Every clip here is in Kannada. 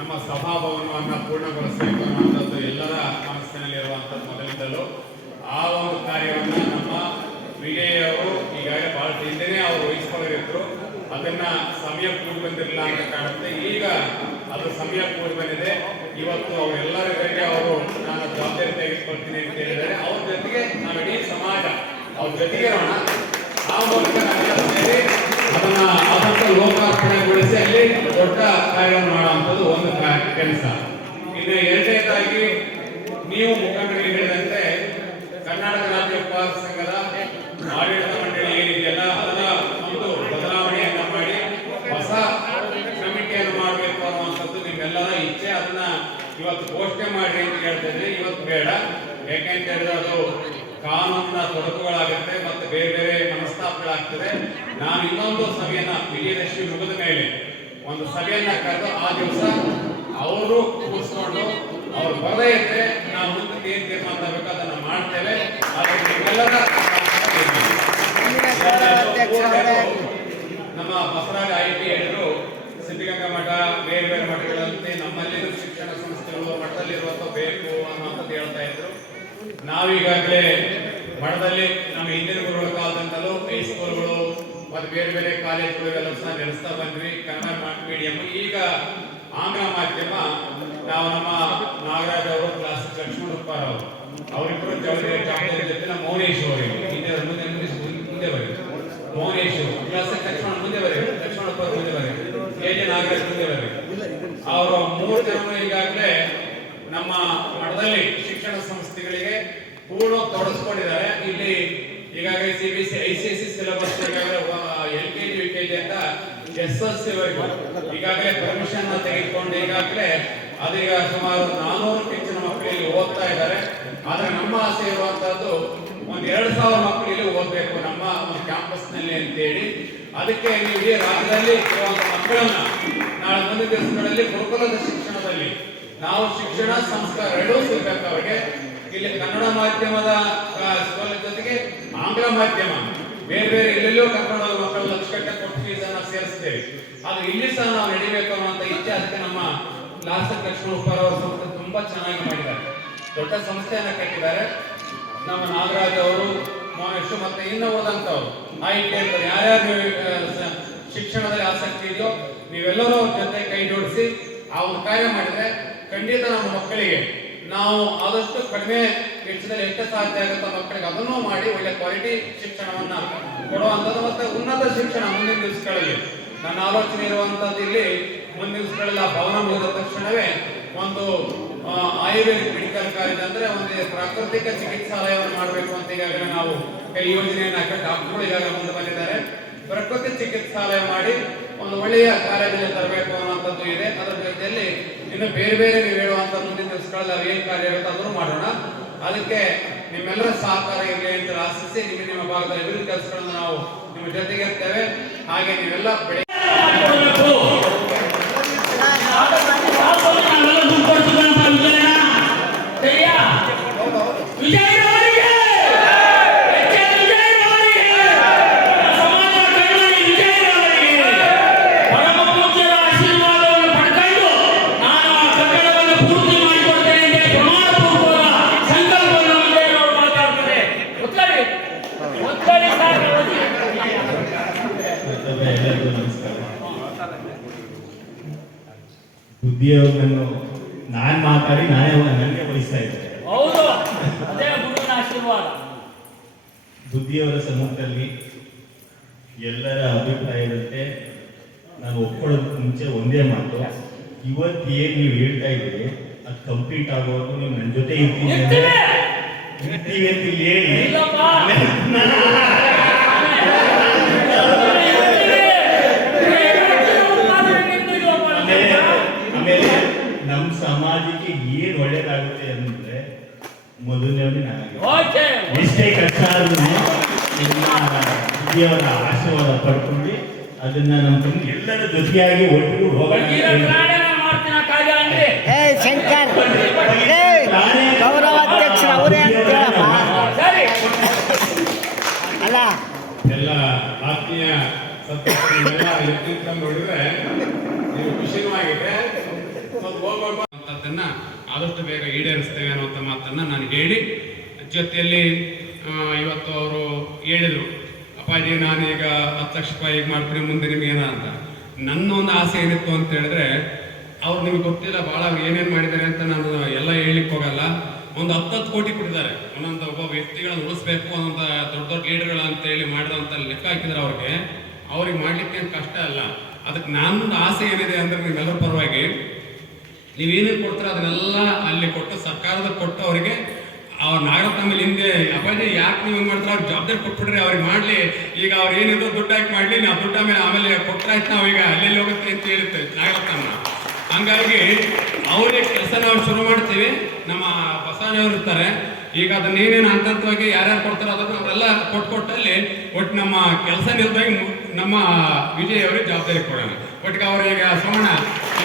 ನಮ್ಮ ಸಭಾಭವನವನ್ನು ಪೂರ್ಣಗೊಳಿಸಬೇಕು ಅನ್ನುವಂಥದ್ದು ಎಲ್ಲರ ಮನಸ್ಸಿನಲ್ಲಿರುವಂಥದ್ದು ಮೊದಲಿಂದಲೂ. ಆ ಒಂದು ಕಾರ್ಯವನ್ನು ನಮ್ಮ ವಿಜಯವರು ಈಗಾಗಲೇ ಬಹಳ ಹಿಂದೆನೇ ಅವರು ವಹಿಸ್ಕೊಂಡಿದ್ರು. ಅದನ್ನ ಸಮಯ ಕೂಡಿ ಬಂದಿರಲಿಲ್ಲ ಅಂತ ಕಾಣುತ್ತೆ. ಈಗ ಅದು ಸಮಯ ಕೂಡಿ ಬಂದಿದೆ. ಇವತ್ತು ಅವರೆಲ್ಲರ ಜೊತೆಗೆ ಅವರು ನಾನು ಜವಾಬ್ದಾರಿ ತೆಗೆದುಕೊಳ್ತೀನಿ ಅಂತ ಹೇಳಿದರೆ ಅವ್ರ ಜೊತೆಗೆ ನಾವು ಇಡೀ ಸಮಾಜ, ಅವ್ರ ಜೊತೆಗೆ ಇರೋಣ. ಆ ಮೂಲಕ ದೊಡ್ಡ ಕಾರ್ಯವನ್ನು ಮಾಡುವಂಥದ್ದು ಒಂದು ಕೆಲಸ. ಇನ್ನು ಎರಡನೇದಾಗಿ, ನೀವು ಮುಖಂಡರಿಗೆ ಹೇಳಿದಂತೆ ಕರ್ನಾಟಕ ರಾಜ್ಯ ಉಪಹಾರ ಸಂಘದ ಆಡಳಿತ ಮಂಡಳಿ ಏನಿದೆಯಲ್ಲ ಅದರ ಒಂದು ಬದಲಾವಣೆಯನ್ನ ಮಾಡಿ ಹೊಸ ಕಮಿಟಿಯನ್ನು ಮಾಡಬೇಕು ಅನ್ನುವಂಥದ್ದು ನಿಮ್ಮೆಲ್ಲರ ಇಚ್ಛೆ. ಅದನ್ನ ಇವತ್ತು ಘೋಷಣೆ ಮಾಡಿ ಅಂತ ಹೇಳ್ತಿದ್ರೆ ಇವತ್ತು ಬೇಡ. ಯಾಕೆಂತ ಹೇಳಿದ್ರೆ ಅದು ಕಾನೂನಿನ ತೊಡಕುಗಳಾಗುತ್ತೆ ಮತ್ತೆ ಬೇರೆ ಬೇರೆ ಮನಸ್ತಾಪಗಳಾಗ್ತದೆ. ನಾನು ಇನ್ನೊಂದು ಸಭೆಯನ್ನ, ವಿಜಯದಶಮಿ ಮುಗಿದ ಮೇಲೆ ಒಂದು ಸಭೆಯನ್ನ ಕರೆದು ಆ ದಿವಸ ಅವರು ಕೂರಿಸ್ಕೊಂಡು ಅವ್ರು ಬರದೇ ಇದ್ರೆ ನಾವು ಮುಂದಕ್ಕೆ ಏನ್ ತೀರ್ಮಾನ ತರಬೇಕು ಅದನ್ನ ಮಾಡ್ತೇವೆ. ನಮ್ಮ ಬಸವರಾಜ ಐ ಟಿ ಹೇಳಿದ್ರು, ಸಿದ್ಧಗಂಗಾ ಮಠ ಬೇರೆ ಬೇರೆ ಮಠಗಳಂತೆ ನಮ್ಮಲ್ಲಿ ಶಿಕ್ಷಣ ಸಂಸ್ಥೆಗಳು ಮಠದಲ್ಲಿರುವಂತ ಬೇಕು ಅನ್ನೋಂಥದ್ದು ಹೇಳ್ತಾ ಇದ್ರು. ನಾವೀಗಾಗಲೇ ಮಠದಲ್ಲಿ ನಮ್ಮ ಹಿಂದಿನ ಗುರುಗಳ ಕಾಲದಿಂದಲೂ ಹೈಸ್ಕೂಲ್ಗಳು ಮತ್ತು ಬೇರೆ ಬೇರೆ ಕಾಲೇಜುಗಳಿಗೆಲ್ಲ ಸಹ ನಡೆಸ್ತಾ ಬಂದ್ವಿ. ಕನ್ನಡ ಮೀಡಿಯಂ ಈಗ ಆಂಗ್ಲ ಮಾಧ್ಯಮ, ನಾವು ನಮ್ಮ ನಾಗರಾಜ್ ಅವರು, ಕ್ಲಾಸ್ ಲಕ್ಷ್ಮಣಪ್ಪ ಅವರು ಅವರಿಬ್ಬರು ಜವಾಬ್ದಾರಿ ಜವಾಬ್ದಾರಿ ಜೊತೆ ನಮ್ಮ ಮೌನೇಶ್ ಅವರಿಗೆ ಹಿಂದೆ ಮುಂದೆ ಮುಂದೆ ಬರೀ ಮೌನೇಶ್ ಕ್ಲಾಸ್ ಲಕ್ಷ್ಮಣ ಮುಂದೆ ಬರೀ ಲಕ್ಷ್ಮಣಪ್ಪ ಮುಂದೆ ಬರೀ ಕೆಜೆ ನಾಗರಾಜ್ ಮುಂದೆ ಬರೀ ಅವರು ಮೂರು ಜನ ಈಗಾಗಲೇ ನಮ್ಮ ಮಠದಲ್ಲಿ ಶಿಕ್ಷಣ ಸಂಸ್ಥೆಗಳಿಗೆ ಪೂರ್ಣ ತೊಡಗಿಸ್ಕೊಂಡಿದ್ದಾರೆ ಇಲ್ಲಿ ಈಗಾಗಲೇ C B C I C S C syllabus L K G, U K G ಅಂತ ಎಸ್ ಎಸ್ ಸಿ ವರೆಗೂ. ಈಗಾಗಲೇ ಪರ್ಮಿಷನ್ ತೆಗೆದುಕೊಂಡು ಈಗಾಗಲೇ ಅದೀಗ ಸುಮಾರು ನಾನೂರಕ್ಕೂ ಹೆಚ್ಚಿನ ಮಕ್ಕಳು ಇಲ್ಲಿ ಓದ್ತಾ ಇದ್ದಾರೆ. ಆದರೆ ನಮ್ಮ ಆಸೆ ಇರುವಂತಹದ್ದು ಒಂದ್ ಎರಡು ಸಾವಿರ ಮಕ್ಕಳು ಇಲ್ಲಿ ಓದ್ಬೇಕು ನಮ್ಮ ಒಂದು ಕ್ಯಾಂಪಸ್ನಲ್ಲಿ ಅಂತೇಳಿ. ಅದಕ್ಕೆ ನೀವು ಇಡೀ ರಾಜ್ಯದಲ್ಲಿ ಕೆಲವೊಂದು ಮಕ್ಕಳನ್ನ ನಾಳೆ ಮುಂದಿನ ದಿವಸಗಳಲ್ಲಿ ಗುರುಕುಲದ ಶಿಕ್ಷಣದಲ್ಲಿ ನಾವು ಶಿಕ್ಷಣ ಸಂಸ್ಕಾರ ಎರಡೂ ಅವರಿಗೆ. ಇಲ್ಲಿ ಕನ್ನಡ ಮಾಧ್ಯಮದ ಜೊತೆಗೆ ಆಂಗ್ಲ ಮಾಧ್ಯಮ. ಬೇರೆ ಬೇರೆ ಎಲ್ಲೆಲ್ಲೋ ಕರ್ಕೊಂಡು ಹೋಗಿ ಮಕ್ಕಳು ಲಕ್ಷಗಟ್ಟೆ ಕೊಟ್ಟು ನಾವು ಸೇರಿಸ್ತೇವೆ ಆದ್ರೆ ಇಲ್ಲಿ ಸಹ ನಾವು ನಡಿಬೇಕು ಅನ್ನುವಂತ ಇಚ್ಛೆ ಅದಕ್ಕೆ ನಮ್ಮ ಲಾಸ್ಟ್ ಲಕ್ಷ್ಮಣ ಉಪ್ಪಾರ ಅವರ ತುಂಬಾ ಚೆನ್ನಾಗಿ ಮಾಡಿದ್ದಾರೆ. ದೊಡ್ಡ ಸಂಸ್ಥೆಯನ್ನ ಕಟ್ಟಿದ್ದಾರೆ. ನಮ್ಮ ನಾಗರಾಜ್ ಅವರು ಮಹೇಶ್ ಮತ್ತೆ ಇನ್ನು ಹೋದಂಥವ್ರು. ಆಯ್ಕೆ ಯಾರ್ಯಾರು ಶಿಕ್ಷಣದಲ್ಲಿ ಆಸಕ್ತಿ ಇದೆಯೋ ನೀವೆಲ್ಲರೂ ಅವ್ರ ಜೊತೆ ಕೈ ಜೋಡಿಸಿ ಒಂದು ಕಾರ್ಯ ಮಾಡಿದ್ರೆ ಖಂಡಿತ ನಮ್ಮ ಮಕ್ಕಳಿಗೆ ನಾವು ಆದಷ್ಟು ಕಡಿಮೆ ವೆಚ್ಚದಲ್ಲಿ ಎಷ್ಟು ಸಾಧ್ಯ ಆಗುತ್ತೋ ಮಕ್ಕಳಿಗೆ ಅದನ್ನು ಮಾಡಿ ಒಳ್ಳೆ ಕ್ವಾಲಿಟಿ ಶಿಕ್ಷಣವನ್ನ ಕೊಡುವಂಥದ್ದು ಮತ್ತೆ ಉನ್ನತ ಶಿಕ್ಷಣ ಮುಂದಿನ ದಿವಸಗಳಲ್ಲಿ. ನನ್ನ ಆಲೋಚನೆ ಇರುವಂತದ್ದು ಇಲ್ಲಿ ಮುಂದಿನ ದಿವಸಗಳಲ್ಲಿ ಆ ಭವನ ಮುಗಿದ ತಕ್ಷಣವೇ ಒಂದು ಆಯುರ್ವೇದಿಕ್ ಮೆಡಿಕಲ್ ಕಾಲೇಜ್ ಅಂದ್ರೆ ಒಂದು ಪ್ರಾಕೃತಿಕ ಚಿಕಿತ್ಸಾಲಯವನ್ನು ಮಾಡಬೇಕು ಅಂತ ಈಗಾಗಲೇ ನಾವು ಯೋಜನೆಯನ್ನು ಹಾಕಿ ಡಾಕ್ಟರ್ಗಳು ಈಗಾಗಲೇ ಮುಂದೆ ಬಂದಿದ್ದಾರೆ. ಪ್ರಕೃತಿ ಚಿಕಿತ್ಸಾಲಯ ಮಾಡಿ ಒಂದು ಒಳ್ಳೆಯ ಕಾಲೇಜಲ್ಲಿ ತರಬೇಕು ಅನ್ನುವಂಥದ್ದು ಇದೆ. ಅದರ ಜೊತೆಯಲ್ಲಿ ಇನ್ನು ಬೇರೆ ಬೇರೆ ನೀವು ಹೇಳುವಂತ ಮುಂದಿನ ದಿವಸಗಳಲ್ಲಿ ಏನ್ ಕಾರ್ಯ ಇರುತ್ತೆ ಅದನ್ನು ಮಾಡೋಣ. ಅದಕ್ಕೆ ನಿಮ್ಮೆಲ್ಲರ ಸಹಕಾರ ಇರಲಿ ಅಂತ ಆಶಿಸಿ ನಿಮ್ಮ ನಿಮ್ಮ ಭಾಗದ ಅಭಿವೃದ್ಧಿ ಕೆಲಸಗಳನ್ನು ನಾವು ನಿಮ್ಮ ಜೊತೆಗೆ ಇರ್ತೇವೆ. ಹಾಗೆ ನೀವೆಲ್ಲ ಬೆಳೆ ಬುದ್ಧಿಯವ್ರನ್ನು ನಾನು ಮಾತಾಡಿ ನಾನೇ ನನಗೆ ವಹಿಸ್ತಾ ಇದ್ದೆ. ಹೌದು ಅದೇ ಗುರುವಿನ ಆಶೀರ್ವಾದ. ಬುದ್ಧಿಯವರ ಸಮ್ಮುಖದಲ್ಲಿ ಎಲ್ಲರ ಅಭಿಪ್ರಾಯದಂತೆ ನಾನು ಒಪ್ಕೊಳ್ಳೋದಕ್ಕೆ ಮುಂಚೆ ಒಂದೇ ಮಾತು. ಇವತ್ತು ಏನು ನೀವು ಹೇಳ್ತಾ ಇದ್ದೀರಿ ಅದು ಕಂಪ್ಲೀಟ್ ಆಗೋವರೆಗೂ ನೀವು ನನ್ನ ಜೊತೆ ಇರ್ತೀನಿ ಅಂತ ಇಲ್ಲಿ ಹೇಳಿ ಇಲ್ಲಪ್ಪ. ಆಮೇಲೆ ಆಮೇಲೆ ನಮ್ಮ ಸಮಾಜಕ್ಕೆ ಏನ್ ಒಳ್ಳೇದಾಗುತ್ತೆ ಅಂದ್ರೆ ಮೊದಲನೇ ನನಗೆ ಓಕೆ ಎಷ್ಟೇ ಕಷ್ಟ ಆದ್ರೂ ಬುದ್ಧಿಯವರ ಆಶೀರ್ವಾದ ಪಡ್ಕೊಂಡು ಅದನ್ನ ನಮ್ಮ ಎಲ್ಲರ ಜೊತೆಯಾಗಿ ಒಟ್ಟಿಗೆ ಹೋಗೋಣ. ಅಂತ ಬಡ್ಡಿರ ಹೇಳಿ. ಪ್ರಾಣನ ಅಂದ್ರೆ ಏ ಶಂಕರ್. ಏ ಗೌರವಾಧ್ಯಕ್ಷರು ಅವರೇ ಅಂತ ಅಲ್ಲ. ಎಲ್ಲ ಆತ್ಮೀಯ ಸತ್ಯ ನೋಡಿದ್ರೆ ನೀವು ಖುಷಿನೂ ಆಗಿದೆ ಅನ್ನುವಂಥದ್ದನ್ನು ಆದಷ್ಟು ಬೇಗ ಈಡೇರಿಸ್ತೇವೆ ಅನ್ನುವಂಥ ಮಾತನ್ನು ನಾನು ಹೇಳಿ, ಜೊತೆಯಲ್ಲಿ ಇವತ್ತು ಅವರು ಹೇಳಿದರು, ಅಪ್ಪಾಜಿ, ನಾನೀಗ ಹತ್ತು ಲಕ್ಷ ರೂಪಾಯಿ ಈಗ ಮಾಡ್ತೀನಿ ಮುಂದೆ ನಿಮಗೇನ ಅಂತ. ನನ್ನ ಒಂದು ಆಸೆ ಏನಿತ್ತು ಅಂತ ಹೇಳಿದ್ರೆ, ಅವ್ರು ನಿಮ್ಗೆ ಗೊತ್ತಿಲ್ಲ ಭಾಳ ಏನೇನು ಮಾಡಿದ್ದಾರೆ ಅಂತ ನಾನು ಎಲ್ಲ ಹೇಳಲಿಕ್ಕೆ ಹೋಗಲ್ಲ. ಒಂದು ಹತ್ತತ್ತು ಕೋಟಿ ಕೊಟ್ಟಿದ್ದಾರೆ. ಒಂದೊಂದು ಒಬ್ಬ ವ್ಯಕ್ತಿಗಳನ್ನು ಉಳಿಸ್ಬೇಕು ಅನ್ನೋ ದೊಡ್ಡ ದೊಡ್ಡ ಲೀಡರ್ಗಳು ಅಂತ ಹೇಳಿ ಮಾಡಿದಂಥ ಲೆಕ್ಕ ಹಾಕಿದ್ರೆ ಅವ್ರಿಗೆ. ಅವ್ರಿಗೆ ಮಾಡಲಿಕ್ಕೆ ಏನು ಕಷ್ಟ ಅಲ್ಲ. ಅದಕ್ಕೆ ನನ್ನ ಆಸೆ ಏನಿದೆ ಅಂದರೆ ನಿಮ್ಮೆಲ್ಲರ ಪರವಾಗಿ ನೀವೇನೇನು ಕೊಡ್ತೀರ ಅದನ್ನೆಲ್ಲ ಅಲ್ಲಿ ಕೊಟ್ಟು ಸರ್ಕಾರದ ಕೊಟ್ಟು ಅವರಿಗೆ, ಅವ್ರ ನಾಗರತ್ನ ಮೇಲೆ ಹಿಂದೆ ಅಪ್ಪಾಜಿ ಯಾಕೆ ನೀವು ಮಾಡ್ತಾರೆ? ಅವ್ರಿಗೆ ಜವಾಬ್ದಾರಿ ಕೊಟ್ಬಿಡ್ರಿ, ಅವ್ರಿಗೆ ಮಾಡಲಿ. ಈಗ ಅವ್ರು ಏನಿದ್ರು ದುಡ್ಡು ಹಾಕಿ ಮಾಡಲಿ, ನಾವು ದುಡ್ಡು ಆಮೇಲೆ ಆಮೇಲೆ ಕೊಟ್ಟರಾಯ್ತು ನಾವು ಈಗ ಅಲ್ಲೆಲ್ಲಿ ಹೋಗುತ್ತೆ ಅಂತ ಹೇಳುತ್ತೆ ನಾಗರತ್ನ ಹಂಗಾಗಿ ಅವರೇ ಕೆಲಸ ನಾವು ಶುರು ಮಾಡ್ತೀವಿ. ನಮ್ಮ ಬಸವಣ್ಣವ್ರು ಇರ್ತಾರೆ. ಈಗ ಅದನ್ನ ಹಂತ ಹಂತವಾಗಿ ಯಾರ್ಯಾರು ಕೊಡ್ತಾರೋ ಅದನ್ನು ಅವರೆಲ್ಲ ಕೊಟ್ಟು ಕೊಟ್ಟಲ್ಲಿ ಒಟ್ಟು ನಮ್ಮ ಕೆಲಸ ನಿಲ್ದಾಗಿ ನಮ್ಮ ವಿಜಯ್ ಅವರಿಗೆ ಜವಾಬ್ದಾರಿ ಕೊಡೋಣ. ಒಟ್ಟಿಗೆ ಅವ್ರಿಗೆ ಸೋಮಣ್ಣ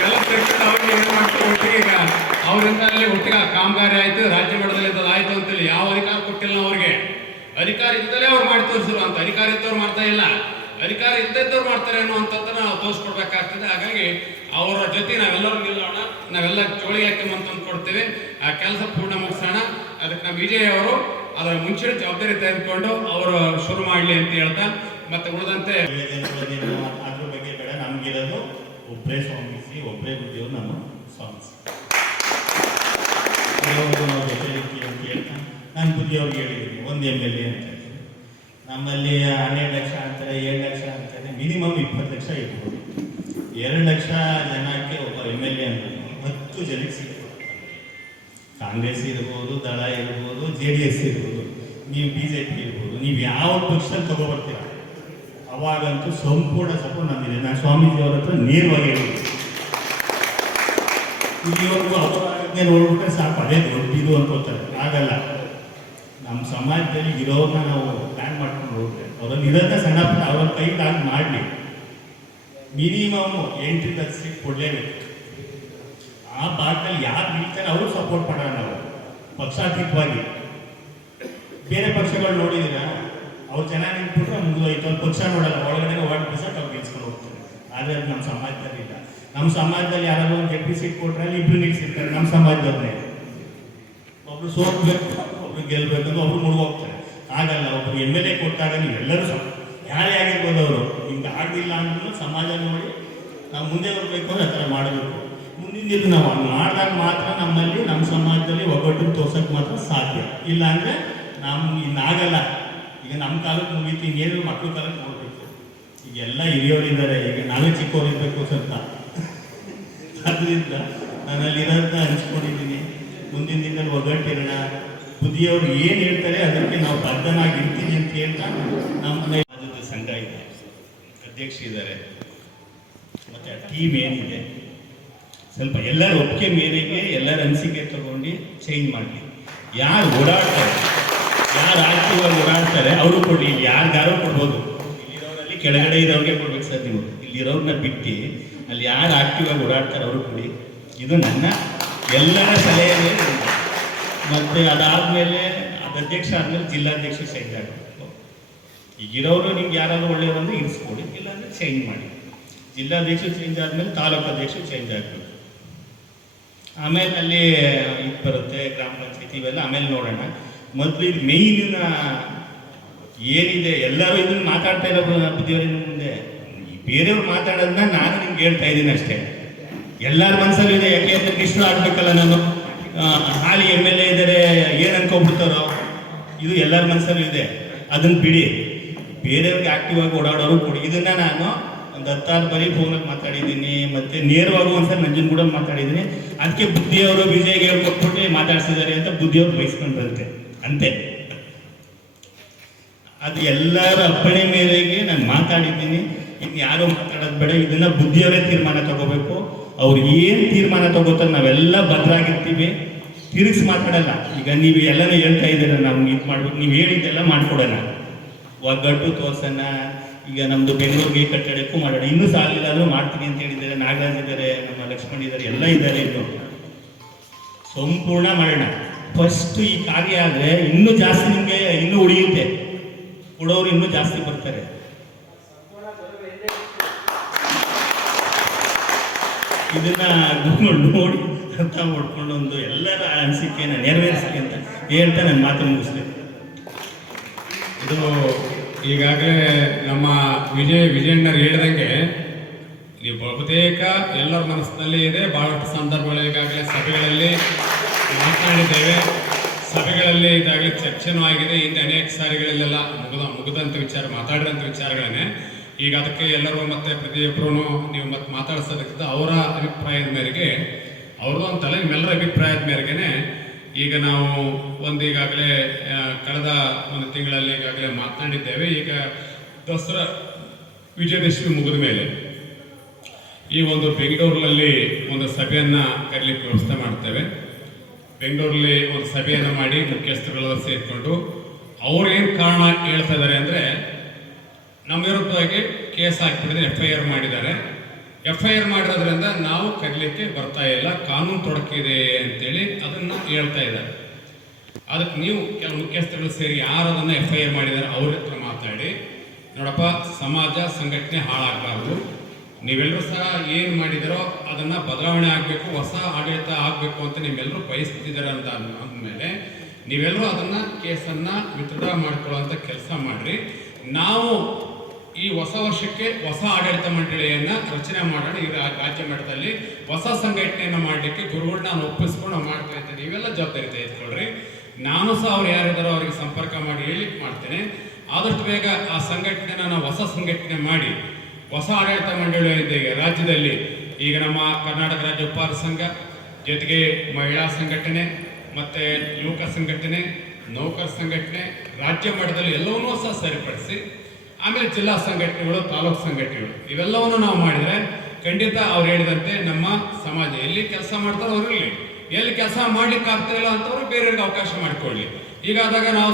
ಏನು ಈಗ ಅವರಿಂದ ಅಲ್ಲಿ ಒಟ್ಟಿಗೆ ಕಾಮಗಾರಿ ಆಯ್ತು ರಾಜ್ಯ ಮಟ್ಟದಲ್ಲಿ ಅದು ಆಯ್ತು ಅಂತೇಳಿ ಯಾವ ಅಧಿಕಾರ ಕೊಟ್ಟಿಲ್ಲ ಅವ್ರಿಗೆ. ಅಧಿಕಾರ ಇದ್ದಲೇ ಅವ್ರು ಮಾಡಿ ಅಂತ. ಅಧಿಕಾರ ಇದ್ದವ್ರು ಮಾಡ್ತಾ ಇಲ್ಲ. ಅಧಿಕಾರ ಇದ್ದದ್ದವ್ರು ಮಾಡ್ತಾರೆ ಅನ್ನುವಂಥದ್ದನ್ನ ನಾವು ತೋರಿಸ್ಕೊಡ್ಬೇಕಾಗ್ತದೆ. ಹಾಗಾಗಿ ಅವರ ಜೊತೆ ನಾವೆಲ್ಲರೂ ನಿಲ್ಲೋಣ. ನಾವೆಲ್ಲ ಚೋಳಿ ಹಾಕೊಂಬಂತ ಕೊಡ್ತೇವೆ ಆ ಕೆಲಸ ಪೂರ್ಣ ಮುಗಿಸೋಣ. ಅದಕ್ಕೆ ನಮ್ಮ ವಿಜಯ್ ಅವರು ಅದರ ಮುಂಚೆ ಜವಾಬ್ದಾರಿ ತೆಗೆದುಕೊಂಡು ಅವರು ಶುರು ಮಾಡಲಿ ಅಂತ ಹೇಳ್ತಾ, ಮತ್ತೆ ಉಳಿದಂತೆ ನಿವೇದನೆಗಳನ್ನೇನು ಅದ್ರ ಬಗ್ಗೆ ಬೇಡ ನಮಗಿರೋದು ಒಬ್ಬರೇ ಸ್ವಾಮೀಜಿ ಒಬ್ಬರೇ ಗುರುದೇವರು ನಮ್ಮ ಸ್ವಾಮೀಜಿ ಅಂತ ಹೇಳ್ತಾ ನಾನು ಬುದ್ಧಿಯವ್ರಿಗೆ ಹೇಳಿದ್ದೀನಿ ಒಂದು ಎಂ ಎಲ್ ಎ ಅಂತ ನಮ್ಮಲ್ಲಿ ಹನ್ನೆರಡು ಲಕ್ಷ ಅಂತಾರೆ ಏಳು ಲಕ್ಷ ಅಂತಾರೆ ಮಿನಿಮಮ್ ಇಪ್ಪತ್ತು ಲಕ್ಷ ಇರ್ಬೋದು ಎರಡು ಲಕ್ಷ ಜನಕ್ಕೆ ಒಬ್ಬ ಎಂ ಎಲ್ ಎ ಅಂತ ಹತ್ತು ಜನಕ್ಕೆ ಸಿಗ್ಬೋದು ಕಾಂಗ್ರೆಸ್ ಇರ್ಬೋದು ದಳ ಇರ್ಬೋದು ಜೆ ಡಿ ಎಸ್ ಇರ್ಬೋದು ನೀವು ಬಿ ಜೆ ಪಿ ಇರ್ಬೋದು ನೀವು ಯಾವ ಪಕ್ಷದಲ್ಲಿ ತಗೊಬರ್ತೀರ ಅವಾಗಂತೂ ಸಂಪೂರ್ಣ ಸಪೋರ್ಟ್ ನಮ್ಮಿದೆ ನಾನು ಸ್ವಾಮೀಜಿ ಅವ್ರ ಹತ್ರ ನೇರವಾಗಿ ಹೇಳಿದ್ದೀನಿ ಇಲ್ಲಿವರೆಗೂ ಅವರಾಗದೆ ನೋಡ್ಬಿಟ್ರೆ ಸಾಕು, ಅದೇ ದೊಡ್ಡದು ಅನ್ಕೋತಾರೆ. ಆಗಲ್ಲ. ನಮ್ಮ ಸಮಾಜದಲ್ಲಿ ಇರೋರ್ನ ನಾವು ಪ್ಲಾನ್ ಮಾಡ್ಕೊಂಡು ಹೋಗ್ಬೇಕು ಅವರಲ್ಲಿ ಇರೋದೇ ಸಣ್ಣ ಪುಟ್ಟ, ಅವ್ರ ಕೈಲಾಗಿ ಮಾಡಲಿ. ಮಿನಿಮಮ್ ಹತ್ತು ಸೀಟ್ ಕೊಡಲೇಬೇಕು. ಆ ಭಾಗದಲ್ಲಿ ಯಾರು ನಿಲ್ತಾರೆ ಅವರು ಸಪೋರ್ಟ್ ಮಾಡೋಣ ನಾವು. ಪಕ್ಷಾತೀತವಾಗಿ. ಬೇರೆ ಪಕ್ಷಗಳು ನೋಡಿದ್ದೀರಾ? ಅವ್ರು ಚೆನ್ನಾಗಿ ನಿಂತ್ಬಿಟ್ರೆ ಮುಗಿದೋಯ್ತು ಅವ್ರು ಪಕ್ಷ ನೋಡಲ್ಲ ಒಳಗಡೆ ವಾರ್ಡ್ ಬಿಸಾಕ್ ಅವ್ರು ಗೆಲ್ಸ್ಕೊಂಡು ಹೋಗ್ತಾರೆ. ಆದರೆ ಅದು ನಮ್ಮ ಸಮಾಜದಲ್ಲಿ ಇಲ್ಲ. ನಮ್ಮ ಸಮಾಜದಲ್ಲಿ ಯಾರಾದ್ರೂ ಒಂದು ಎಂ ಪಿ ಸೀಟ್ ಕೊಟ್ಟರೆ ಅಲ್ಲಿ ಇಬ್ಬರು ನಿಲ್ಲಿಸಿರ್ತಾರೆ ನಮ್ಮ ಸಮಾಜದವ್ರನ್ನೇ ಒಬ್ರು ಸೋತ್ಬೇಕು, ಒಬ್ರು ಗೆಲ್ಬೇಕು ಅಂತ ಒಬ್ರು ಮುಳುಗೋಗ್ತಾರೆ. ಆಗಲ್ಲ ಒಬ್ರು ಎಂ ಎಲ್ ಎ ಕೊಟ್ಟಾಗ ನೀವೆಲ್ಲರೂ ಸಹ ಯಾರೇ ಆಗಿರ್ಬೋದು ಅವರು, ಹಿಂಗೆ ಆಗಲಿಲ್ಲ ಅಂದ್ರೂ ಸಮಾಜ ನೋಡಿ ನಾವು ಮುಂದೆ ಬರಬೇಕು ಅಂದರೆ ಆ ಥರ ಮಾಡಬೇಕು. ಮುಂದಿನ ನಾವು ಮಾಡಿದಾಗ ಮಾತ್ರ ನಮ್ಮಲ್ಲಿ, ನಮ್ಮ ಸಮಾಜದಲ್ಲಿ ಒಗ್ಗಟ್ಟು ತೋರ್ಸೋಕ್ಕೆ ಮಾತ್ರ ಸಾಧ್ಯ. ಇಲ್ಲ ಅಂದರೆ ನಮ್ಮ ಇನ್ನಾಗಲ್ಲ ಈಗ ನಮ್ಮ ಕಾಲಕ್ಕೆ ಮುಗೀತು ಇನ್ನೇನು ಮಕ್ಕಳು ಕಾಲಕ್ಕೆ ನೋಡಬೇಕು ಈಗ ಎಲ್ಲ ಹಿರಿಯವರಿದ್ದಾರೆ ಈಗ ನಾವೇ ಚಿಕ್ಕವರಿರ್ಬೇಕು ಸ್ವಲ್ಪ ಅದರಿಂದ ನಾನು ಇರೋದನ್ನ ಹಂಚ್ಕೊಂಡಿದ್ದೀನಿ ಮುಂದಿನ ದಿನದಲ್ಲಿ ಒಗ್ಗಟ್ಟಿರೋಣ. ಬುದ್ಧಿಯವರು ಏನು ಹೇಳ್ತಾರೆ ಅದಕ್ಕೆ ನಾವು ಬದ್ಧನಾಗಿರ್ತೀನಿ ಅಂತ ಹೇಳ್ತಾ ನಮ್ಮ ಸಂಘ ಇದೆ. ಅಧ್ಯಕ್ಷ ಇದ್ದಾರೆ. ಮತ್ತು ಆ ಟೀಮ್ ಏನಿದೆ? ಸ್ವಲ್ಪ ಎಲ್ಲರ ಒಪ್ಪಿಗೆ ಮೇರೆಗೆ ಎಲ್ಲರ ಅನಿಸಿಕೆ ತಗೊಂಡು ಚೇಂಜ್ ಮಾಡಲಿ. ಯಾರು ಓಡಾಡ್ತಾರೆ? ಯಾರು ಆಗಿ ಓಡಾಡ್ತಾರೆ ಅವರು ಕೊಡಿ ಇಲ್ಲಿ ಯಾರಿಗಾರು ಕೊಡ್ಬೋದು. ಇಲ್ಲಿರೋರಲ್ಲಿ ಕೆಳಗಡೆ ಇರೋರಿಗೆ ಕೊಡ್ಬೇಕು ಸರ್ ನೀವು. ಇಲ್ಲಿರೋರನ್ನ ಬಿಟ್ಟು ಅಲ್ಲಿ ಯಾರು ಆಕ್ಟಿವ್ ಆಗಿ ಓಡಾಡ್ತಾರೆ ಅವರು ಕೊಡಿ. ಇದು ನನ್ನ ಎಲ್ಲರ ಸಲಹೆಯೇ. ಮತ್ತು ಅದಾದಮೇಲೆ ಅದು ಅಧ್ಯಕ್ಷ ಆದಮೇಲೆ ಜಿಲ್ಲಾಧ್ಯಕ್ಷ ಚೇಂಜ್ ಆಗಬೇಕು ಈಗಿರೋರು ನಿಮ್ಗೆ ಯಾರಾದ್ರೂ ಒಳ್ಳೆಯವರು ಇರಿಸ್ಕೊಡಿ, ಇಲ್ಲಾಂದರೆ ಚೇಂಜ್ ಮಾಡಿ. ಜಿಲ್ಲಾಧ್ಯಕ್ಷ ಚೇಂಜ್ ಆದಮೇಲೆ ತಾಲೂಕು ಅಧ್ಯಕ್ಷ ಚೇಂಜ್ ಆಗಬೇಕು. ಆಮೇಲೆ ಅಲ್ಲಿ ಇದು ಬರುತ್ತೆ, ಗ್ರಾಮ ಪಂಚಾಯತಿ ಇವೆಲ್ಲ ಆಮೇಲೆ ನೋಡೋಣ. ಮೊದಲು ಇದು ಮೇಯ್ನ ಏನಿದೆ, ಎಲ್ಲರೂ ಇದನ್ನು ಮಾತಾಡ್ತಾ ಇಲ್ಲ ಬುದ್ಧಿಯವರಿನ ಮುಂದೆ. ಬೇರೆಯವ್ರು ಮಾತಾಡೋದನ್ನ ನಾನು ನಿಮ್ಗೆ ಹೇಳ್ತಾ ಇದ್ದೀನಿ ಅಷ್ಟೇ. ಎಲ್ಲರ ಮನಸ್ಸಲ್ಲೂ ಇದೆ, ಯಾಕೆ ಅಂದರೆ ಕೃಷ್ಣ ಆಗ್ಬೇಕಲ್ಲ ನಾನು. ಹಾಲಿ ಎಂ ಎಲ್ ಎ ಇದ್ದಾರೆ ಏನು ಅನ್ಕೊಂಡ್ಬಿಡ್ತಾರೋ. ಇದು ಎಲ್ಲರ ಮನಸ್ಸಲ್ಲೂ ಇದೆ. ಅದನ್ನ ಬಿಡಿ. ಬೇರೆಯವ್ರಿಗೆ ಆಕ್ಟಿವ್ ಆಗಿ ಓಡಾಡೋರು ಕೊಡಿ. ಇದನ್ನ ನಾನು ಒಂದು ಹತ್ತಾರು ಬರೀ ಫೋನಲ್ಲಿ ಮಾತಾಡಿದ್ದೀನಿ, ಮತ್ತೆ ನೇರವಾಗಿ ಒಂದ್ಸಲ ನಂಜನ್ ಕೂಡ ಮಾತಾಡಿದ್ದೀನಿ. ಅದಕ್ಕೆ ಬುದ್ಧಿಯವರು ವಿಜಯ್ಗೆ ಕೊಟ್ಬಿಟ್ಟು ಮಾತಾಡ್ಸಿದ್ದಾರೆ ಅಂತ ಬುದ್ಧಿಯವ್ರು ಬಯಸ್ಕೊಂಡು ಬರುತ್ತೆ. ಅಂತೆ. ಅದು ಎಲ್ಲರ ಅಪ್ಪಣೆ ಮೇರೆಗೆ ನಾನು ಮಾತಾಡಿದ್ದೀನಿ. ಇನ್ನು ಯಾರು ಮಾತಾಡೋದು ಬೇಡ. ಇದನ್ನ ಬುದ್ಧಿಯವರೇ ತೀರ್ಮಾನ ತಗೋಬೇಕು. ಅವ್ರು ಏನು ತೀರ್ಮಾನ ತಗೋತಾರೆ ನಾವೆಲ್ಲ ಭದ್ರಾಗಿರ್ತೀವಿ. ತಿರುಗಿಸಿ ಮಾತಾಡಲ್ಲ. ಈಗ ನೀವು ಎಲ್ಲನೂ ಹೇಳ್ತಾ ಇದ್ದೀರ, ನಾವು ಇದು ಮಾಡ್ಬೇಕು. ನೀವು ಹೇಳಿದ್ದೆಲ್ಲ ಮಾಡ್ಕೊಡೋಣ. ಒಗ್ಗಟ್ಟು ತೋರ್ಸೋಣ. ಈಗ ನಮ್ಮದು ಬೆಂಗಳೂರಿಗೆ ಕಟ್ಟಡಕ್ಕೂ ಮಾಡೋಣ. ಇನ್ನೂ ಸಾಲಿಲ್ಲ ಆದರೂ ಮಾಡ್ತೀನಿ ಅಂತ ಹೇಳಿದ್ದಾರೆ. ನಾಗರಾಜ್ ಇದ್ದಾರೆ, ನಮ್ಮ ಲಕ್ಷ್ಮಣ್ ಇದ್ದಾರೆ, ಎಲ್ಲ ಇದ್ದಾರೆ ಇನ್ನು. ಸಂಪೂರ್ಣ ಮಾಡೋಣ. ಫಸ್ಟ್ ಈ ಕಾರ್ಯ ಆದರೆ ಇನ್ನೂ ಜಾಸ್ತಿ ನಿಮಗೆ ಇನ್ನೂ ಉಳಿಯುತ್ತೆ. ಕೊಡೋರು ಇನ್ನೂ ಜಾಸ್ತಿ ಬರ್ತಾರೆ. ಇದನ್ನ ನೋಡಿ ಅರ್ಥ ಮಾಡ್ಕೊಂಡು ಒಂದು ಎಲ್ಲರ ಅನಿಸಿಕೆಯನ್ನು ನೆರವೇರಿಸಲಿ ಅಂತ ಹೇಳ್ತಾ ನನ್ನ ಮಾತು ಮುಗಿಸ್ತೇನೆ. ಇದು ಈಗಾಗಲೇ ನಮ್ಮ ವಿಜಯ್ ವಿಜಯಣ್ಣರು ಹೇಳಿದಂಗೆ ಬಹುತೇಕ ಎಲ್ಲರ ಮನಸ್ಸಿನಲ್ಲಿ ಇದೆ. ಬಹಳಷ್ಟು ಸಂದರ್ಭಗಳು ಈಗಾಗಲೇ ಸಭೆಗಳಲ್ಲಿ ಮಾತನಾಡಿದ್ದೇವೆ. ಸಭೆಗಳಲ್ಲಿ ಇದಾಗಲೇ ಚರ್ಚೆನೂ ಆಗಿದೆ. ಹಿಂದೆ ಅನೇಕ ಸಾರಿಗಳಲ್ಲೆಲ್ಲ ಮುಗಿದ ಮುಗಿದಂಥ ವಿಚಾರ ಮಾತಾಡಿದಂಥ ವಿಚಾರಗಳನ್ನೇ. ಈಗ ಅದಕ್ಕೆ ಎಲ್ಲರೂ ಮತ್ತೆ ಪ್ರತಿಯೊಬ್ಬರೂ ನೀವು ಮತ್ತೆ ಮಾತಾಡಿಸೋದಕ್ಕಿಂತ ಅವರ ಅಭಿಪ್ರಾಯದ ಮೇರೆಗೆ, ಅವ್ರದ್ದು ಅಂತಲ್ಲ ನಿಮ್ಮೆಲ್ಲರ ಅಭಿಪ್ರಾಯದ ಮೇರೆಗೆ ಈಗ ನಾವು ಒಂದು ಈಗಾಗಲೇ ಕಳೆದ ಒಂದು ತಿಂಗಳಲ್ಲಿ ಈಗಾಗಲೇ ಮಾತನಾಡಿದ್ದೇವೆ. ಈಗ ದಸರಾ ವಿಜಯದಶಮಿ ಮುಗಿದ ಮೇಲೆ ಈ ಒಂದು ಬೆಂಗಳೂರಿನಲ್ಲಿ ಒಂದು ಸಭೆಯನ್ನು ಕರೀಲಿಕ್ಕೆ ವ್ಯವಸ್ಥೆ ಮಾಡ್ತೇವೆ. ಬೆಂಗಳೂರಲ್ಲಿ ಒಂದು ಸಭೆಯನ್ನು ಮಾಡಿ ಮುಖ್ಯಸ್ಥರುಗಳೆಲ್ಲ ಸೇರಿಕೊಂಡು ಅವ್ರು ಏನು ಕಾರಣ ಹೇಳ್ತಾ ಇದ್ದಾರೆ ಅಂದರೆ ನಮ್ಮ ವಿರುದ್ಧವಾಗಿ ಕೇಸ್ ಹಾಕಿಬಿಟ್ಟಿದ್ರೆ ಎಫ್ ಐ ಆರ್ ಮಾಡಿದ್ದಾರೆ. ಎಫ್ ಐ ಆರ್ ಮಾಡಿರೋದ್ರಿಂದ ನಾವು ಕರೀಲಿಕ್ಕೆ ಬರ್ತಾ ಇಲ್ಲ, ಕಾನೂನು ತೊಡಕಿದೆ ಅಂತೇಳಿ ಅದನ್ನು ಹೇಳ್ತಾ ಇದ್ದಾರೆ. ಅದಕ್ಕೆ ನೀವು ಕೆಲವು ಮುಖ್ಯಸ್ಥರುಗಳು ಸೇರಿ ಯಾರು ಅದನ್ನು ಎಫ್ ಐ ಆರ್ ಮಾಡಿದ್ದಾರೆ ಅವ್ರ ಹತ್ರ ಮಾತಾಡಿ. ನೋಡಪ್ಪ, ಸಮಾಜ, ಸಂಘಟನೆ ಹಾಳಾಗಬಾರ್ದು. ನೀವೆಲ್ಲರೂ ಸಹ ಏನು ಮಾಡಿದಾರೋ ಅದನ್ನ ಬದಲಾವಣೆ ಆಗಬೇಕು, ಹೊಸ ಆಡಳಿತ ಆಗಬೇಕು ಅಂತ ನೀವೆಲ್ಲರೂ ಬಯಸ್ತಿದ್ದೀರ ಅಂತ ಅಂದಮೇಲೆ ನೀವೆಲ್ಲರೂ ಅದನ್ನ ಕೇಸನ್ನ ವಿತ್ಡ್ರಾ ಅಂತ ಕೆಲಸ ಮಾಡ್ರಿ. ನಾವು ಈ ಹೊಸ ವರ್ಷಕ್ಕೆ ಹೊಸ ಆಡಳಿತ ಮಂಡಳಿಯನ್ನ ರಚನೆ ಮಾಡೋಣ. ಈ ರಾಜ್ಯ ಮಟ್ಟದಲ್ಲಿ ಹೊಸ ಸಂಘಟನೆಯನ್ನ ಮಾಡಲಿಕ್ಕೆ ಗುರುಗಳನ್ನ ನಾನು ಒಪ್ಪಿಸ್ಕೊಂಡು ಮಾಡ್ತಾ ಇದ್ದೇನೆ. ಇವೆಲ್ಲ ಜವಾಬ್ದಾರಿ ತೆಗೆದುಕೊಳ್ರಿ ನಾನು ಸಹ ಅವ್ರು ಯಾರಿದ್ದಾರೋ ಅವರಿಗೆ ಸಂಪರ್ಕ ಮಾಡಿ ಹೇಳಿ ಮಾಡ್ತೇನೆ. ಆದಷ್ಟು ಬೇಗ ಆ ಸಂಘಟನೆನ ನಾವು ಹೊಸ ಸಂಘಟನೆ ಮಾಡಿ ಹೊಸ ಆಡಳಿತ ಮಂಡಳಿ ಇದೆ ಈಗ ರಾಜ್ಯದಲ್ಲಿ, ಈಗ ನಮ್ಮ ಕರ್ನಾಟಕ ರಾಜ್ಯ ಉಪಹಾರ ಸಂಘ, ಜೊತೆಗೆ ಮಹಿಳಾ ಸಂಘಟನೆ ಮತ್ತೆ ಯುವಕ ಸಂಘಟನೆ, ನೌಕರ ಸಂಘಟನೆ, ರಾಜ್ಯ ಮಟ್ಟದಲ್ಲಿ ಎಲ್ಲವನ್ನೂ ಸಹ ಸರಿಪಡಿಸಿ, ಆಮೇಲೆ ಜಿಲ್ಲಾ ಸಂಘಟನೆಗಳು, ತಾಲೂಕು ಸಂಘಟನೆಗಳು, ಇವೆಲ್ಲವನ್ನು ನಾವು ಮಾಡಿದರೆ ಖಂಡಿತ ಅವ್ರು ಹೇಳಿದಂತೆ ನಮ್ಮ ಸಮಾಜ ಎಲ್ಲಿ ಕೆಲಸ ಮಾಡ್ತಾರೋ ಅವರು ಇರಲಿ. ಎಲ್ಲಿ ಕೆಲಸ ಮಾಡ್ಲಿಕ್ಕೆ ಆಗ್ತಾ ಇಲ್ಲ ಅಂತವ್ರು ಬೇರೆಯವ್ರಿಗೆ ಅವಕಾಶ ಮಾಡಿಕೊಳ್ಳಿ ಈಗಾದಾಗ ನಾವು